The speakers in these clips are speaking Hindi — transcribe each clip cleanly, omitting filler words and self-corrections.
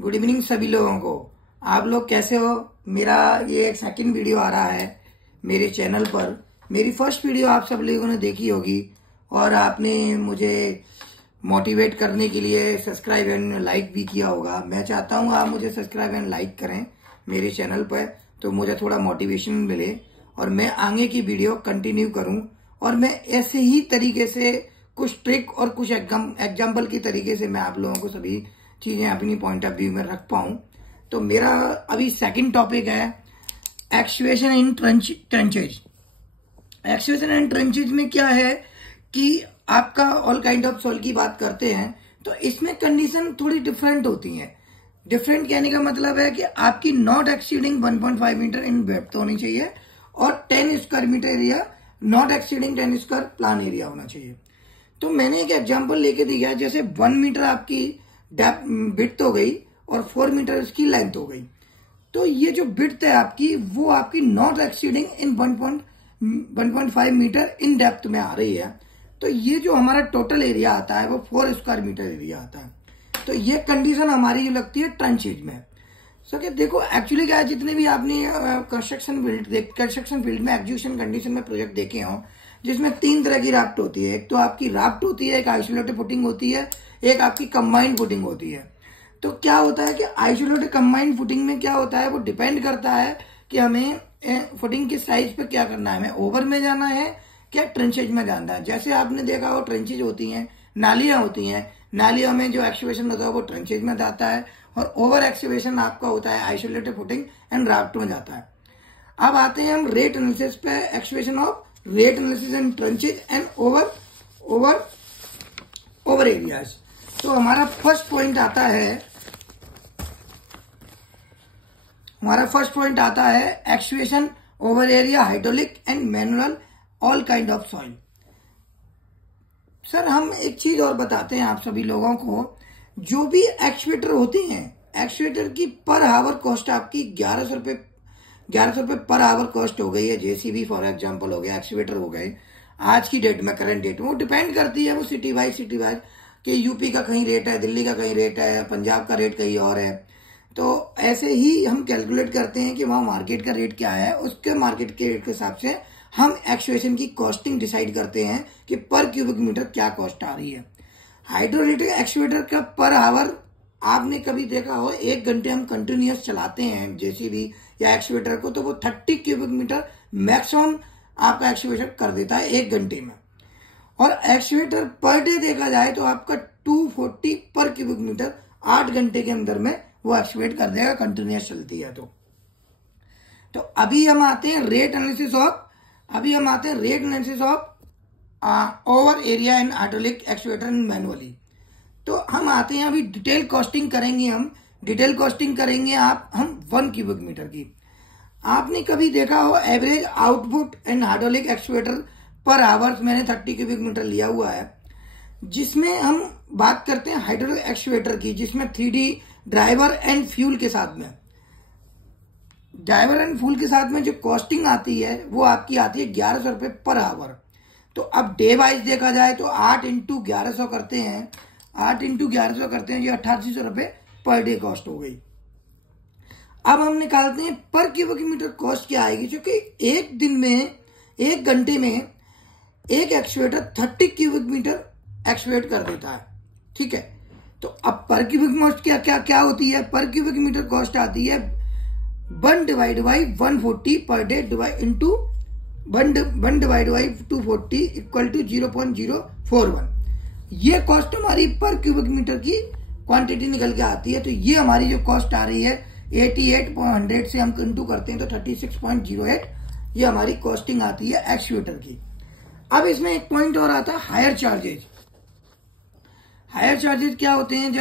गुड इवनिंग सभी लोगों को। आप लोग कैसे हो? मेरा ये एक सेकंड वीडियो आ रहा है मेरे चैनल पर। मेरी फर्स्ट वीडियो आप सब लोगों ने देखी होगी और आपने मुझे मोटिवेट करने के लिए सब्सक्राइब एंड लाइक भी किया होगा। मैं चाहता हूँ आप मुझे सब्सक्राइब एंड लाइक करें मेरे चैनल पर, तो मुझे थोड़ा मोटिवेशन मिले और मैं आगे की वीडियो कंटिन्यू करूं और मैं ऐसे ही तरीके से कुछ ट्रिक और कुछ एग्जाम्पल की तरीके से मैं आप लोगों को सभी चीजें अपनी पॉइंट ऑफ व्यू में रख पाऊं। तो मेरा अभी सेकंड टॉपिक है एक्सकेवेशन इन ट्रेंचेज। एक्सकेवेशन इन ट्रेंचेज में क्या है कि आपका ऑल काइंड ऑफ सॉइल की बात करते हैं तो इसमें कंडीशन थोड़ी डिफरेंट होती है। डिफरेंट कहने का मतलब है कि आपकी not exceeding 1.5 metre in depth होनी चाहिए और 10 square metre area not exceeding 10 square plan area होना चाहिए। तो मैंने एक एग्जांपल लेके दिया, जैसे 1 मीटर आपकी विड्थ हो गई और 4 मीटर इसकी लेंथ हो गई। तो ये जो विड्थ है आपकी वो आपकी not exceeding in 1.5 metre in depth में आ रही है। तो ये जो हमारा टोटल एरिया आता है वो 4 स्क्वायर मीटर एरिया आता है। तो ये कंडीशन हमारी जो लगती है ट्रेंचेज में। सो कि देखो एक्चुअली क्या है, जितने भी आपने कंस्ट्रक्शन फील्ड में एग्जीक्यूशन कंडीशन में प्रोजेक्ट देखे हो जिसमें 3 तरह की राफ्ट होती है। एक तो आपकी राफ्ट होती है, एक आइसोलेटेड फुटिंग होती है, एक आपकी कंबाइंड फुटिंग होती है। तो क्या होता है कि आइसोलेटेड कंबाइंड फुटिंग में क्या होता है, वो डिपेंड करता है कि हमें फुटिंग के साइज पे क्या करना है, हमें ओवर में जाना है क्या ट्रेंचेज में जाना है। जैसे आपने देखा हो ट्रेंचेज होती हैं, नालियां होती हैं, नालियों में जो एक्सकेवेशन होता है वो ट्रेंचेज में जाता है और ओवर एक्सकेवेशन आपका होता है आइसोलेटेड फुटिंग एंड राफ्ट में जाता है। अब आते हैं हम रेट एनालिसिस पे, excavation of rate analysis and tranches and over areas. तो हमारा फर्स्ट पॉइंट आता है excavation over area hydraulic and manual all kind of soil. Sir हम एक चीज और बताते हैं आप सभी लोगों को, जो भी एक्सकेवेटर होते हैं, एक्सकेवेटर की पर आवर कॉस्ट आपकी 1100 रुपए पर आवर कॉस्ट हो गई है। जेसीबी फॉर एग्जांपल हो गया, एक्सकेवेटर हो गए आज की डेट में, करंट डेट में। वो डिपेंड करती है, वो सिटी वाइज कि यूपी का कहीं रेट है, दिल्ली का कहीं रेट है, पंजाब का रेट कहीं और है। तो ऐसे ही हम कैलकुलेट करते हैं कि वहां मार्केट का रेट क्या है, उसके मार्केट के रेट के हिसाब से हम एक्सकेवेशन की कॉस्टिंग डिसाइड करते हैं कि पर क्यूबिक मीटर क्या कॉस्ट आ रही है। हाइड्रोलिक एक्सकेवेटर का पर आवर आपने कभी देखा हो, 1 घंटे हम कंटिन्यूअस चलाते हैं जेसीबी या एक्सकेवेटर को, तो वो 30 क्यूबिक मीटर मैक्सिमम आपका एक्सकेवेटर कर देता है 1 घंटे में। और एक्सकेवेटर पर डे देखा जाए तो आपका 240 पर क्यूबिक मीटर 8 घंटे के अंदर में वो एक्सकेवेट कर देगा, कंटिन्यूअस चलती है। तो अभी हम आते हैं rate analysis of over area in hydraulic excavator and manually. तो हम आते हैं अभी डिटेल कॉस्टिंग करेंगे हम 1 क्यूबिक मीटर की। आपने कभी देखा हो एवरेज आउटपुट इन हाइड्रोलिक एक्सकेवेटर पर आवर्स, मैंने 30 क्यूबिक मीटर लिया हुआ है, जिसमें हम बात करते हैं हाइड्रोलिक एक्सकेवेटर की, जिसमें 3D ड्राइवर एंड फ्यूल के साथ में जो कॉस्टिंग आती है वो आपकी आती है 1100 रुपए पर आवर। तो अब डे वाइज देखा जाए तो 8 इंटू 1100 करते हैं, ये 8800 रुपए पर डे कॉस्ट हो गई। अब हम निकालते हैं पर क्यूबिक मीटर कॉस्ट क्या आएगी, क्योंकि एक घंटे में एक एक्सकेवेटर 30 क्यूबिक मीटर एक्सकेवेट कर देता है। ठीक है, तो अब पर क्यूबिक कॉस्ट क्या होती है, पर क्यूबिक मीटर कॉस्ट आती है 1 divide by 140 per day into 1 divide by 240 equal to 0.041। ये कॉस्ट हमारी पर क्यूबिक मीटर की क्वांटिटी निकल के आती है। तो ये हमारी जो कॉस्ट आ रही है 88.100 से हम इंटू करते हैं तो 36.08 ये हमारी कॉस्टिंग आती है एक्सकेवेटर की। अब इसमें एक पॉइंट और आता है हायर चार्जेज। हायर चार्जेज क्या होते हैं,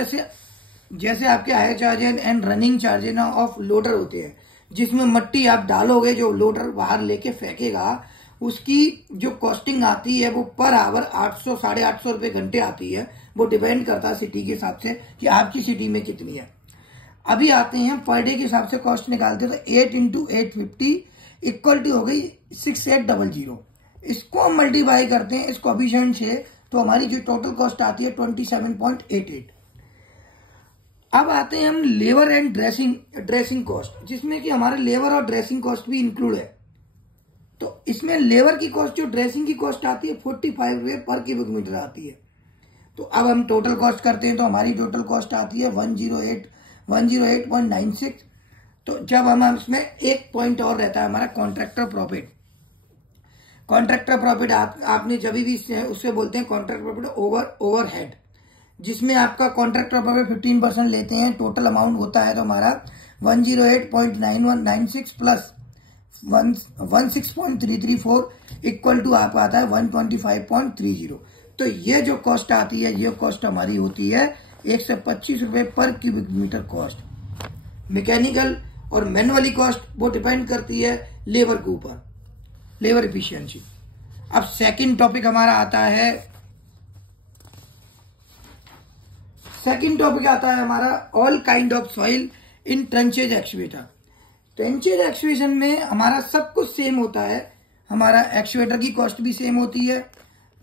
जैसे आपके hire charges and running charges of loader होते हैं, जिसमें मट्टी आप डालोगे, जो लोडर बाहर लेके फेंकेगा, उसकी जो कॉस्टिंग आती है वो पर आवर 800 850 रुपए घंटे आती है। वो डिपेंड करता है सिटी के हिसाब से कि आपकी सिटी में कितनी है। अभी आते हैं पर डे के हिसाब से कॉस्ट निकालते हैं, तो 8 इंटू 850 इक्वल टू हो गई 6800। इसको हम मल्टीप्लाई करते हैं इस कोएफिशिएंट से, तो हमारी जो टोटल कॉस्ट आती है 27.88। अब आते हैं हम लेबर एंड ड्रेसिंग कॉस्ट, जिसमें कि हमारे लेबर और ड्रेसिंग कॉस्ट भी इंक्लूड है। तो इसमें लेबर की कॉस्ट जो ड्रेसिंग की कॉस्ट आती है 45 रुपये पर क्यूबिक मीटर आती है। तो अब हम टोटल कॉस्ट करते हैं तो हमारी टोटल कॉस्ट आती है 108.96। तो जब हम इसमें एक पॉइंट और रहता है हमारा कॉन्ट्रैक्टर प्रॉफिट। कॉन्ट्रैक्टर प्रॉफिट आपने जब भी उससे बोलते हैं कॉन्ट्रैक्टर प्रॉफिट ओवरहेड, जिसमें आपका कॉन्ट्रैक्टर प्रॉफिट 15% लेते हैं। टोटल अमाउंट होता है तो हमारा 108.9196 प्लस 16.334 इक्वल टू आपका आता है 125.30। तो ये जो कॉस्ट आती है, ये कॉस्ट हमारी होती है 125 रुपये पर क्यूबिक मीटर कॉस्ट। मैकेनिकल और मैनुअली कॉस्ट वो डिपेंड करती है लेबर के ऊपर, लेबर एफिशिएंसी। अब सेकंड टॉपिक हमारा आता है, हमारा all kind of soil in tranches excavator. Tranches excavation में हमारा सब कुछ सेम होता है। हमारा एक्सकेवेटर की कॉस्ट भी सेम होती है,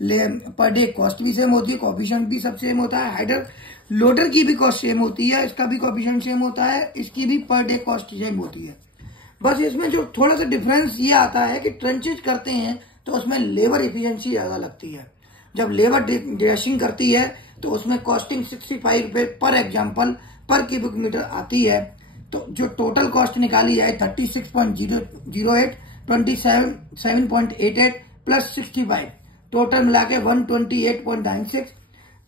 पर डे कॉस्ट भी सेम होती है, कोएफिशिएंट भी सब सेम होता है। हाइडर लोडर की भी कॉस्ट सेम होती है, इसका भी कोएफिशिएंट सेम होता है, इसकी भी पर डे कॉस्ट सेम होती है। बस इसमें जो थोड़ा सा डिफरेंस ये आता है कि ट्रेंचेज करते हैं तो उसमें लेबर एफिशिएंसी ज्यादा लगती है। जब लेबर ड्रेसिंग करती है तो उसमें कॉस्टिंग 65 रुपये पर एग्जाम्पल पर क्यूबिक मीटर आती है। तो जो टोटल कॉस्ट निकाली जाए 36.08, 27.88 प्लस 65, टोटल मिला के 128.96।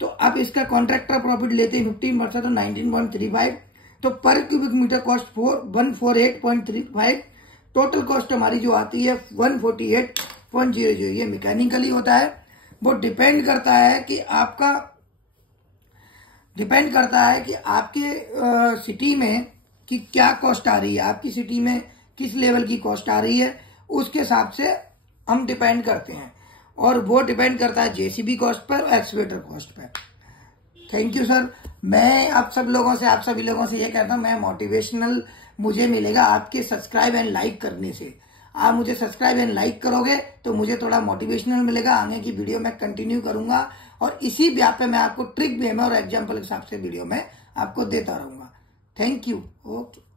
तो अब इसका कॉन्ट्रैक्टर प्रॉफिट लेते हैं 15% तो 19.35। तो per cubic metre cost 148.35। Total cost हमारी जो आती है 148.00। ये मैकेनिकली होता है। वो डिपेंड करता है कि आपके सिटी में कि क्या कॉस्ट आ रही है, आपकी सिटी में किस लेवल की कॉस्ट आ रही है, उसके हिसाब से हम डिपेंड करते हैं। और वो डिपेंड करता है जेसीबी कॉस्ट पर और excavator cost per. Thank you sir. मैं आप सभी लोगों से ये कहता हूं, मैं मोटिवेशनल मुझे मिलेगा आपके सब्सक्राइब एंड लाइक करने से। आप मुझे सब्सक्राइब एंड लाइक करोगे तो मुझे थोड़ा मोटिवेशनल मिलेगा, आगे की वीडियो मैं कंटिन्यू करूंगा और इसी ब्याह पे मैं आपको ट्रिक वे में और एग्जाम्पल के हिसाब से वीडियो में आपको देता रहूंगा। Thank you. ओके।